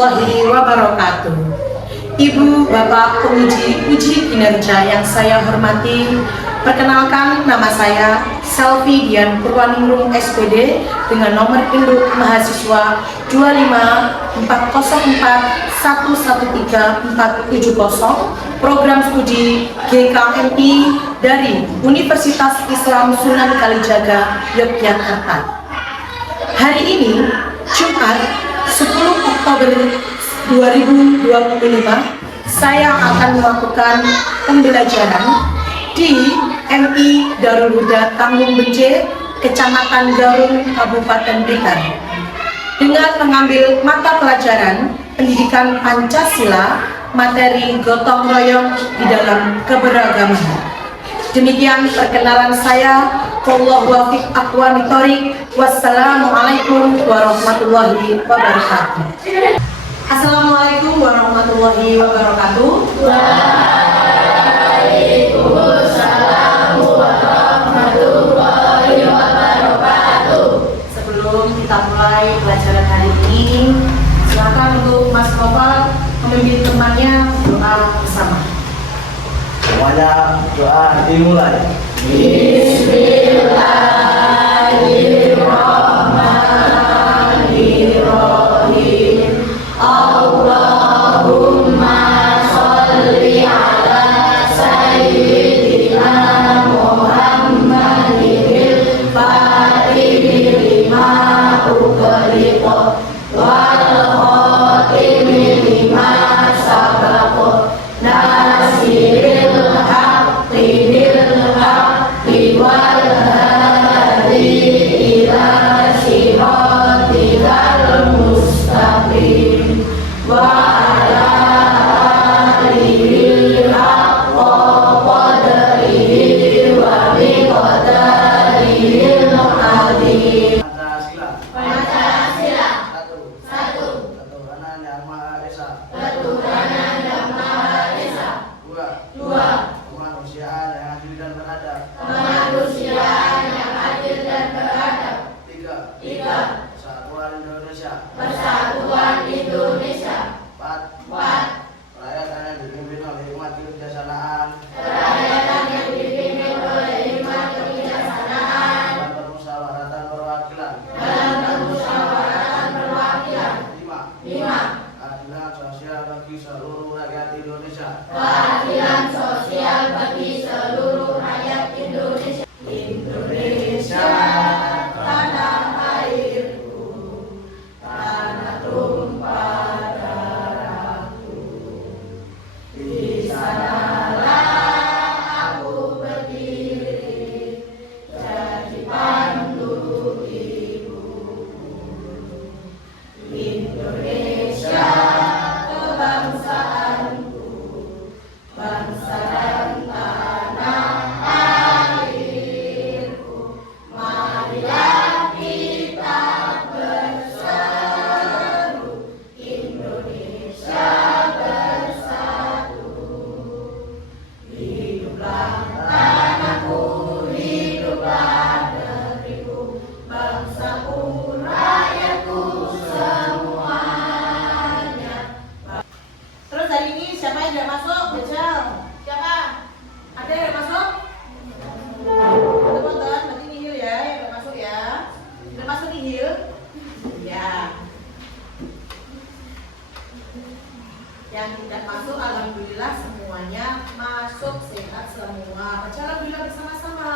warahmatullahi wabarakatuh. Ibu, Bapak, penguji uji kinerja yang saya hormati, perkenalkan nama saya Selvi Dian Purwaningrum SPD dengan nomor induk mahasiswa 254411340, program studi GKMI dari Universitas Islam Sunan Kalijaga, Yogyakarta. Hari ini, Jumat 10 Oktober 2025, saya akan melakukan pembelajaran di MI Darul Huda Tanggung Beje, Kecamatan Garung, Kabupaten Blitar, dengan mengambil mata pelajaran pendidikan Pancasila, materi gotong royong di dalam keberagaman. Demikian perkenalan saya. Wallahu waffiq aqwamit thoriq. Wassalamualaikum warahmatullahi wabarakatuh. Assalamualaikum warahmatullahi wabarakatuh. Waalaikumsalam warahmatullahi wabarakatuh. Sebelum kita mulai pelajaran hari ini, silakan untuk Mas Nova memimpin temannya doa bersama. Semuanya doa dimulai. Bismillahirrahmanirrahim. Allahumma sholli ala sayyidina Muhammadin fatihil lima ughliqa wal khatimi lima sabaqa nasiril haqqi bil haqqi wal hadi ila siratikal mustaqim wa ala alihi haqqa qadrihi wa biqadrihi al-azim. Pancasila. Satu. Ketuhanan Yang Maha Esa. Ketuhanan Yang Maha Esa. Dua. Kemanusiaan yang adil dan beradab. Kemanusiaan yang adil dan beradab. Tiga. Persatuan Indonesia. Persatuan Indonesia. Empat. Perayaan yang dipimpin oleh Hikmat Kebijaksanaan. Perayaan yang dipimpin oleh Hikmat Kebijaksanaan. Dalam permusyawaratan perwakilan. Dalam permusyawaratan perwakilan. Lima. Keadilan sosial bagi seluruh rakyat Indonesia. Keadilan sosial bagi seluruh rakyat Indonesia. Indonesia, tanah airku, tanah tumpah darahku. Di sanalah aku berdiri, jadi pandu ibu. Indonesia, kebangsaanku, bangsa dan tanah airku. Marilah kita berseru, Indonesia bersatu. Hiduplah tanahku, hiduplah negeriku, bangsaku, rakyatku semuanya. Terus hari ini siapa yang tidak masuk? Bejel. Siapa? Ada yang masuk? Teman-teman, berarti nihil ya, yang tidak masuk ya. Tidak masuk nihil? Ya. Yang tidak masuk, alhamdulillah semuanya masuk, sehat semua. Baca alhamdulillah bersama-sama.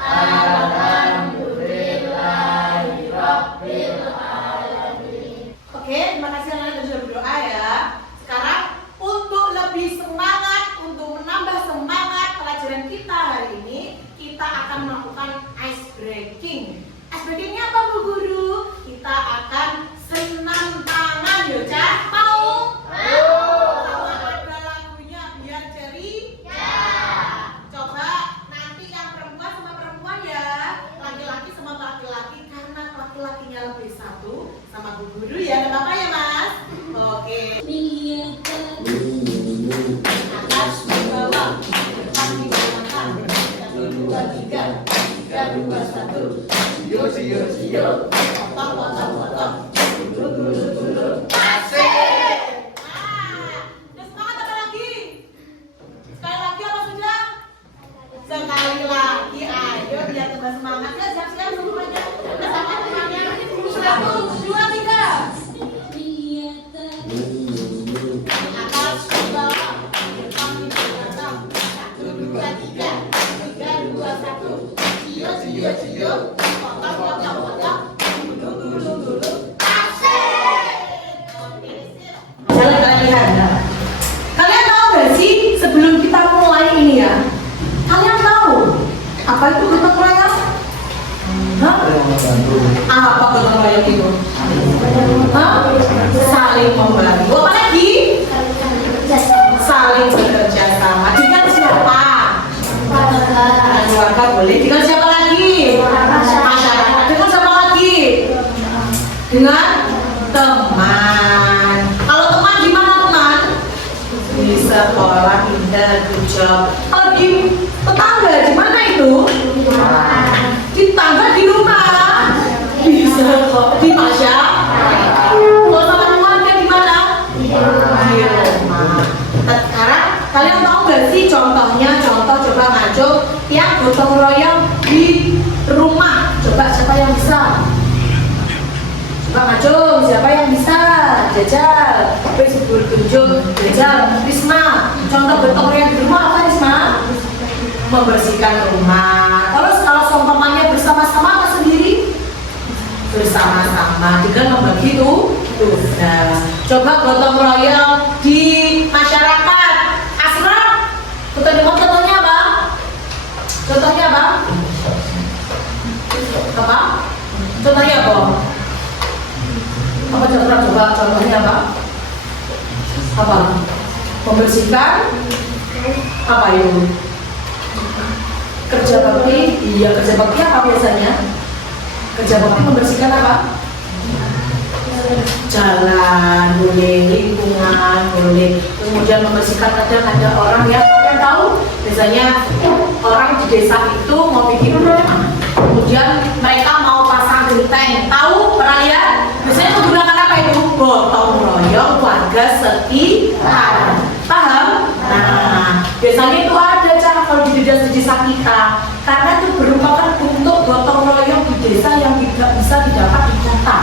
Alhamdulillahirabbil alamin. Oke, terima kasih anak-anak sudah berdoa ya. Sekarang untuk lebih semangat, untuk menambah semangat pelajaran kita hari ini, kita akan melakukan ice breaking. Ice breakingnya apa Bu Guru? Kita akan senam tangan ya, Cak. Mau? Sama ada lagunya biar jeri? Ya. Coba nanti yang perempuan sama perempuan ya, laki-laki sama laki-laki, karena laki-lakinya lebih satu sama Bu Guru ya. Gak apa-apa ya Mas? Oke. Atas di bawah, depan di belakang, 1, 2, 3, 3, 2, 1. Yo, potong, potong, potong. Gulu, gulu, gulu. Asik. nambah semangat ya, siap-siap semuanya bersama temannya. 1, 2, 3. Atas ke bawah, depan ke belakang. 1, 2, 3. 3, 2, 1. Cio, cio, cio. Potong, potong, potong. Dulu. Asik. Jalan kalian lihat ya. Kalian tahu gak sih sebelum kita mulai ini ya? Kalian tahu apa itu gotong royong? Hah? Apa gotong royong itu? Hah? Saling membantu. Apa lagi? Saling bekerja sama. Dengan siapa? Keluarga boleh. Dengan siapa lagi? Masyarakat. Dengan siapa lagi? Dengan teman. Kalau teman gimana teman? Di sekolah, kerja. Kalau di tetangga di mana itu? Di tetangga, di rumah. Bisa kok di masyarakat. Kalau sama keluarga di mana? Di rumah. Sekarang kalian tahu nggak sih contohnya? Contoh coba ngaco yang gotong royong di rumah. Coba siapa yang bisa? Coba ngacung, siapa yang bisa? Jajal, sebelum tunjuk, Jajal, Risma. Contoh gotong royong di rumah apa Risma? Membersihkan rumah. Terus kalau seumpamanya bersama-sama apa sendiri? Bersama-sama dengan membagi tugas. Coba gotong royong di masyarakat. Asra, contohnya apa? Contohnya apa? Apa? Contohnya apa? Apa coba contohnya apa? Apa? Membersihkan apa itu? Kerja bakti. Iya, kerja bakti apa biasanya? Kerja bakti membersihkan apa? Jalan, boleh lingkungan, boleh kemudian membersihkan. Kadang ada orang yang tahu biasanya orang di desa itu mau bikin rumah, kemudian mereka mau pasang genteng. Tahu pernah lihat? Biasanya menggunakan apa itu? Gotong royong warga sekitar. Paham? Nah, biasanya itu ada cara kalau di desa kita, karena itu merupakan bentuk gotong royong di desa yang tidak bisa didapat di kota.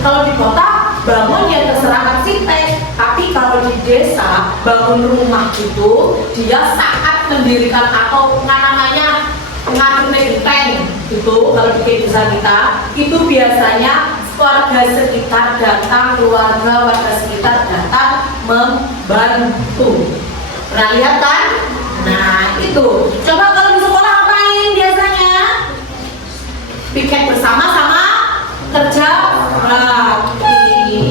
Kalau di kota bangun ya terserah arsitek, tapi kalau di desa bangun rumah itu dia saat mendirikan atau namanya ngatur genteng itu, kalau di desa kita itu biasanya warga sekitar datang, warga sekitar datang membantu. Pernah lihat kan? Nah itu. Coba kalau di sekolah apain biasanya? Piket bersama sama kerja bakti.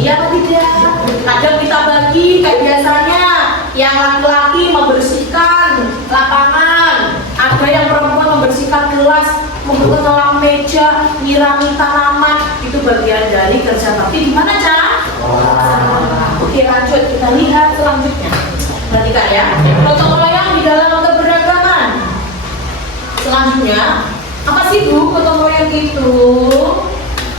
Iya apa tidak? Kadang kita bagi kayak biasanya yang laki-laki membersihkan lapangan, ada yang perempuan membersihkan kelas, mengelap meja, nyirami tanaman. Itu bagian dari kerja bakti. Di mana Cak? Oke, lanjut kita lihat selanjutnya. Perhatikan ya, gotong royong di dalam keberagaman. Selanjutnya, apa sih Bu gotong royong itu?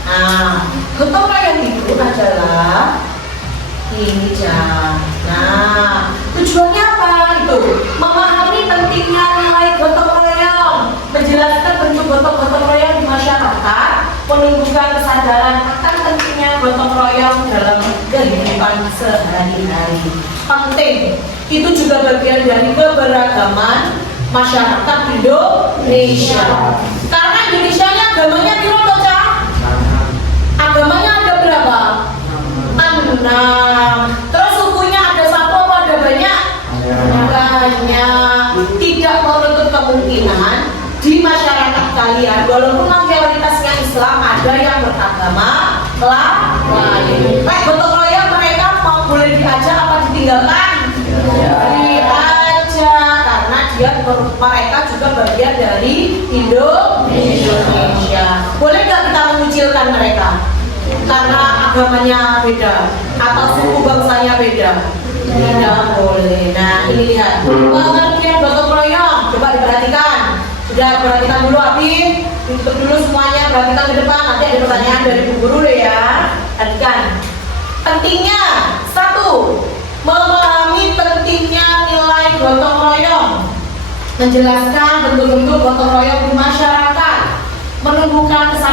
Nah, gotong royong itu adalah ini Cak. Nah, tujuannya apa itu? Memahami pentingnya nilai gotong royong, menjelaskan bentuk gotong royong di masyarakat, menumbuhkan kesadaran akan pentingnya gotong royong dalam kehidupan sehari-hari. Penting, itu juga bagian dari keberagaman masyarakat Indonesia. Karena Indonesia nya agamanya piro toh Cak? Agamanya ada berapa? 6. Terus sukunya ada satu apa ada banyak? Banyak. Tidak menutup kemungkinan di masyarakat kalian, walaupun mayoritasnya Islam, ada yang beragama lain. Gotong royong mereka mau boleh diajak apa ditinggalkan? Diajak, karena mereka juga bagian dari Indonesia. Boleh nggak kita mengucilkan mereka? Karena agamanya beda atau suku bangsanya beda? Tidak boleh. Nah ini lihat pengertian gotong royong, coba diperhatikan. Sudah perhatikan dulu Abi, tutup dulu semuanya, perhatikan ke depan. Nanti ada pertanyaan dari Bu Guru deh ya. Perhatikan. Pentingnya 1, memahami pentingnya nilai gotong royong, menjelaskan bentuk-bentuk gotong royong di masyarakat.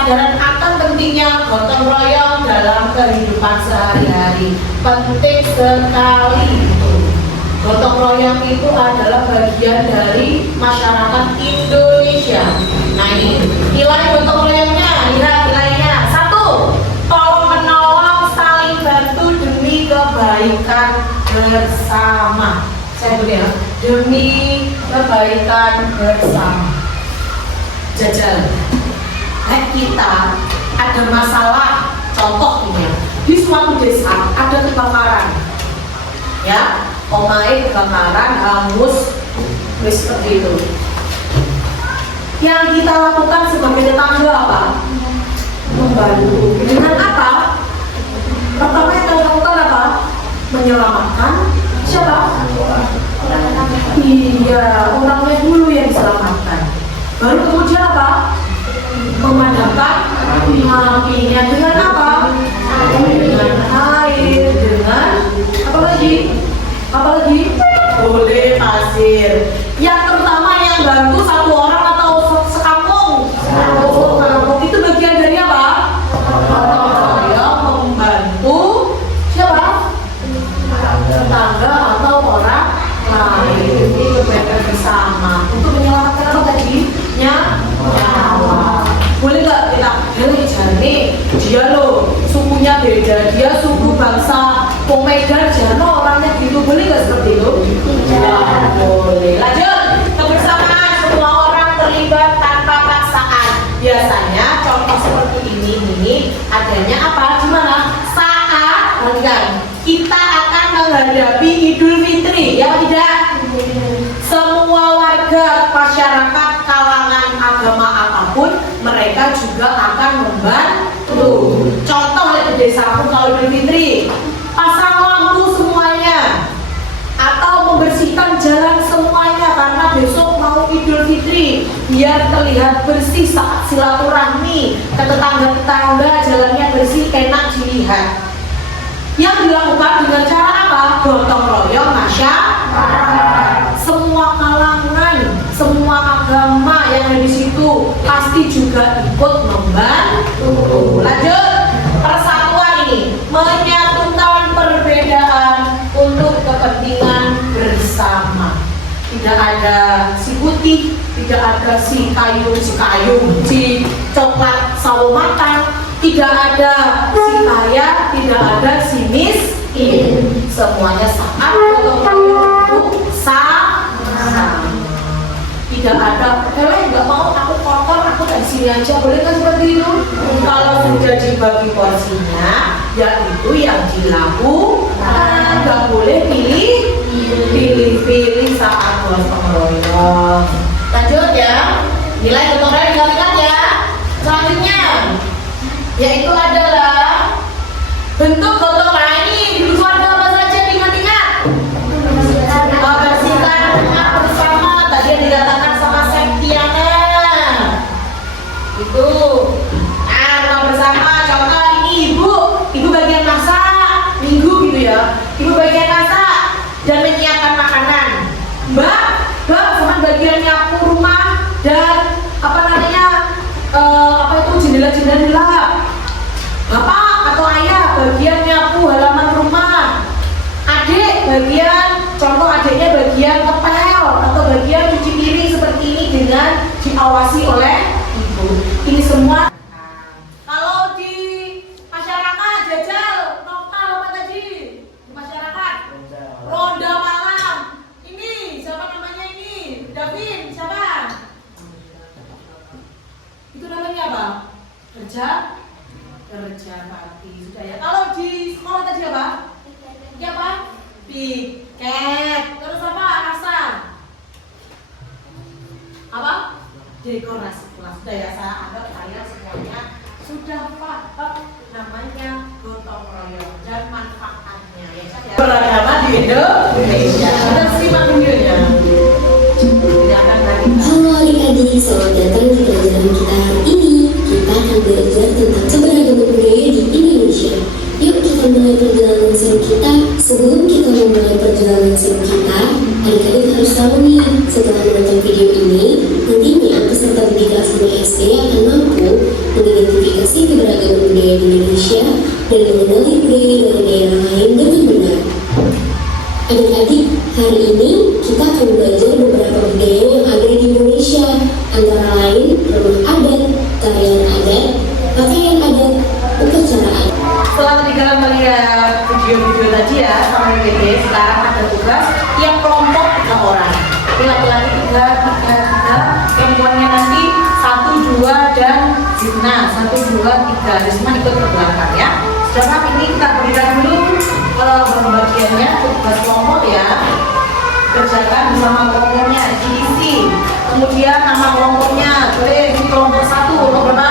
kesadaran akan pentingnya gotong royong dalam kehidupan sehari-hari. Penting sekali. Gotong royong itu adalah bagian dari masyarakat Indonesia. Nah ini nilai gotong royongnya, lihat nilainya. 1. Tolong menolong, saling bantu demi kebaikan bersama. Saya tulis ya, demi kebaikan bersama. Jajal. Kita ada masalah, contoh ini ya, di suatu desa ada kebakaran, ya, omae kebakaran, hangus, seperti itu. Yang kita lakukan sebagai tetangga apa? Membantu. Dengan apa? Pertama yang kita lakukan apa? Menyelamatkan siapa? Iya, orangnya dulu yang diselamatkan. Baru kemudian apa? Memadamkan apinya dengan apa? Dengan air, dengan apa lagi? Apa lagi? Boleh pasir. Yang pertama yang bantu satu orang atau sekampung? Sekampung. Itu bagian dari apa? Yang membantu siapa? Tetangga atau orang lain. Itu kebaikan bersama untuk menyelamatkan apa tadi? Nyawa. Boleh nggak kita jane dia loh sukunya beda, dia suku bangsa Medan, Jano orangnya gitu, boleh nggak seperti itu? Ya boleh. Lanjut, kebersamaan semua orang terlibat tanpa paksaan. Biasanya contoh seperti ini adanya apa? Gimana? Saat kita akan menghadapi Idul Fitri, ya tidak? Semua warga masyarakat kalangan agama apapun mereka juga akan membantu. Contoh di desaku kalau Idul Fitri, pasang lampu semuanya atau membersihkan jalan semuanya karena besok mau Idul Fitri biar terlihat bersih saat silaturahmi ke tetangga-tetangga, jalannya bersih enak dilihat. Yang dilakukan dengan cara apa? Gotong royong masyarakat. Semua kalangan, semua agama yang ada di situ pasti juga ikut membantu. Lanjut, persatuan ini menyatukan perbedaan untuk kepentingan bersama. Tidak ada si putih, tidak ada si kayu, si coklat sawo matang, tidak ada si kaya, tidak ada si miskin. Semuanya sangat gotong sama. Tidak ada, nggak mau aku kotor, aku dari sini aja, boleh nggak seperti itu? Kalau sudah dibagi porsinya, ya itu yang dilakukan. Nggak boleh pilih saat gotong royong. Lanjut ya, nilai gotong royong diingat ya. Selanjutnya, yaitu adalah bentuk gotong royong ini di keluarga apa saja diingat-ingat? Membersihkan rumah bersama, tadi yang dikatakan sama Septiana itu. Nah, rumah bersama, contoh ini ibu bagian masak minggu gitu ya, ibu bagian masak dan menyiapkan makanan, mbak sama bagian nyapu rumah dan jendela. Bapak atau ayah bagian nyapu halaman rumah, adik bagian, contoh adiknya bagian ngepel atau bagian cuci piring seperti ini dengan diawasi oleh ibu. Ini semua. Kalau di masyarakat jajal lokal apa tadi? Di masyarakat ronda malam. Ini siapa namanya ini? Davin siapa? Itu namanya apa? Kerja bakti sudah ya. Kalau di sekolah tadi apa? Ya apa? Piket. Terus apa? Rasa apa? Dekorasi kelas. Sudah ya, saya anggap kalian semuanya sudah paham namanya gotong royong dan manfaatnya ya. Beragama di Indonesia. Kita simak videonya. Halo adik-adik, selamat datang di pelajaran kita hari ini. Kita akan belajar tentang keberagaman budaya di Indonesia. Yuk kita mulai perjalanan seru kita. Sebelum kita memulai perjalanan seru kita, adik-adik harus tahu nih, setelah menonton video ini, nantinya peserta didik kelas 5 SD akan mampu mengidentifikasi budaya di Indonesia dan mengenali budaya dari daerah lain dengan benar. Adik-adik, hari ini kita akan belajar beberapa budaya yang ada di Indonesia, antara lain rumah adat, tarian adat, pakaian adat, upacara adat. Setelah tadi kalian melihat video-video tadi ya sama BD, sekarang ada tugas yang kelompok 3 orang. Laki-laki 3, perempuannya nanti 1, 2, dan Zina 1, 2, 3. Risma ikut ke belakang ya. Sudah ini kita berikan dulu pembagiannya tugas kelompok ya. Kerjakan bersama kelompoknya diisi. Kemudian nama kelompoknya boleh di kelompok 1 kelompok berapa?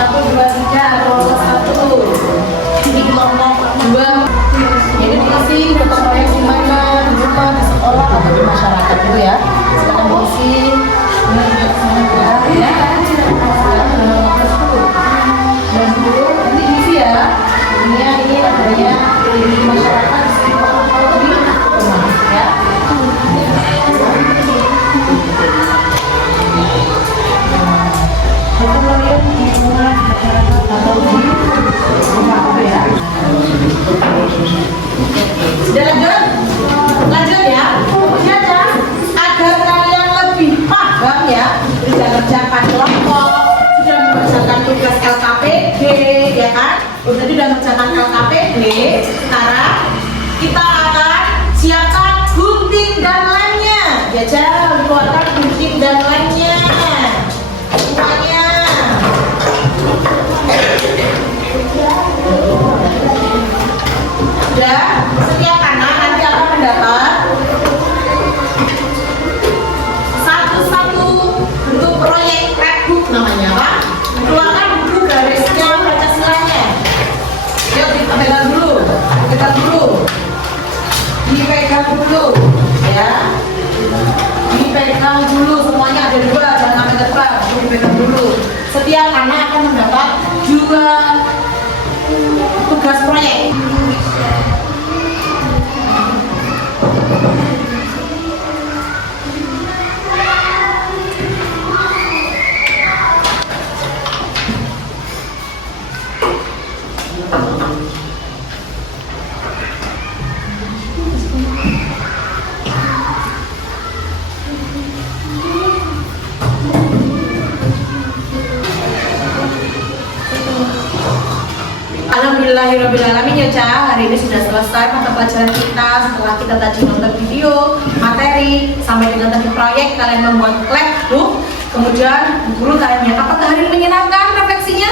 1, 2, 3 kelompok 1. Ini kelompok 2. Ini diisi foto proyek di mana, di rumah, di sekolah atau di masyarakat itu ya. Silakan diisi. Ini juga sana ya. Dan dulu nanti diisi ya. Ini adanya di masyarakat di sekolah atau di rumah ya. Sudah lanjut ya. Kemudian agar kalian lebih paham ya, sudah mengerjakan kelompok, sudah mengerjakan tugas LKPD ya kan, sudah mengerjakan LKPD. Sekarang kita akan siapkan gunting dan lemnya. Ya jangan keluarkan gunting dan lemnya semuanya. Sudah, setiap anak nanti akan mendapat satu bentuk proyek scrapbook namanya Pak. Keluarkan buku garisnya Pancasilanya. Yuk kita pegang dulu, dipegang dulu ya. Dipegang dulu semuanya, ada 2, jangan sampai terbang. Dipegang dulu. Setiap anak akan mendapat 2 tugas proyek. Alhamdulillahirrahmanirrahim ya Ca, hari ini sudah selesai mata pelajaran kita. Setelah kita tadi nonton video, materi, sampai dengan tadi proyek, kalian membuat flashbook. Kemudian guru tanya, apakah hari ini menyenangkan refleksinya?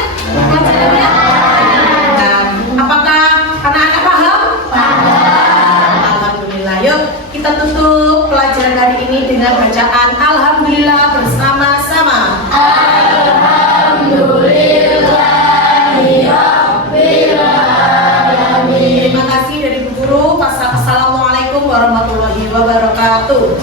Dan apakah anak-anak paham? Alhamdulillah. Yuk kita tutup pelajaran hari ini dengan bacaan Alhamdulillah bersama-sama. Terima kasih dari Bu Guru. Assalamualaikum warahmatullahi wabarakatuh.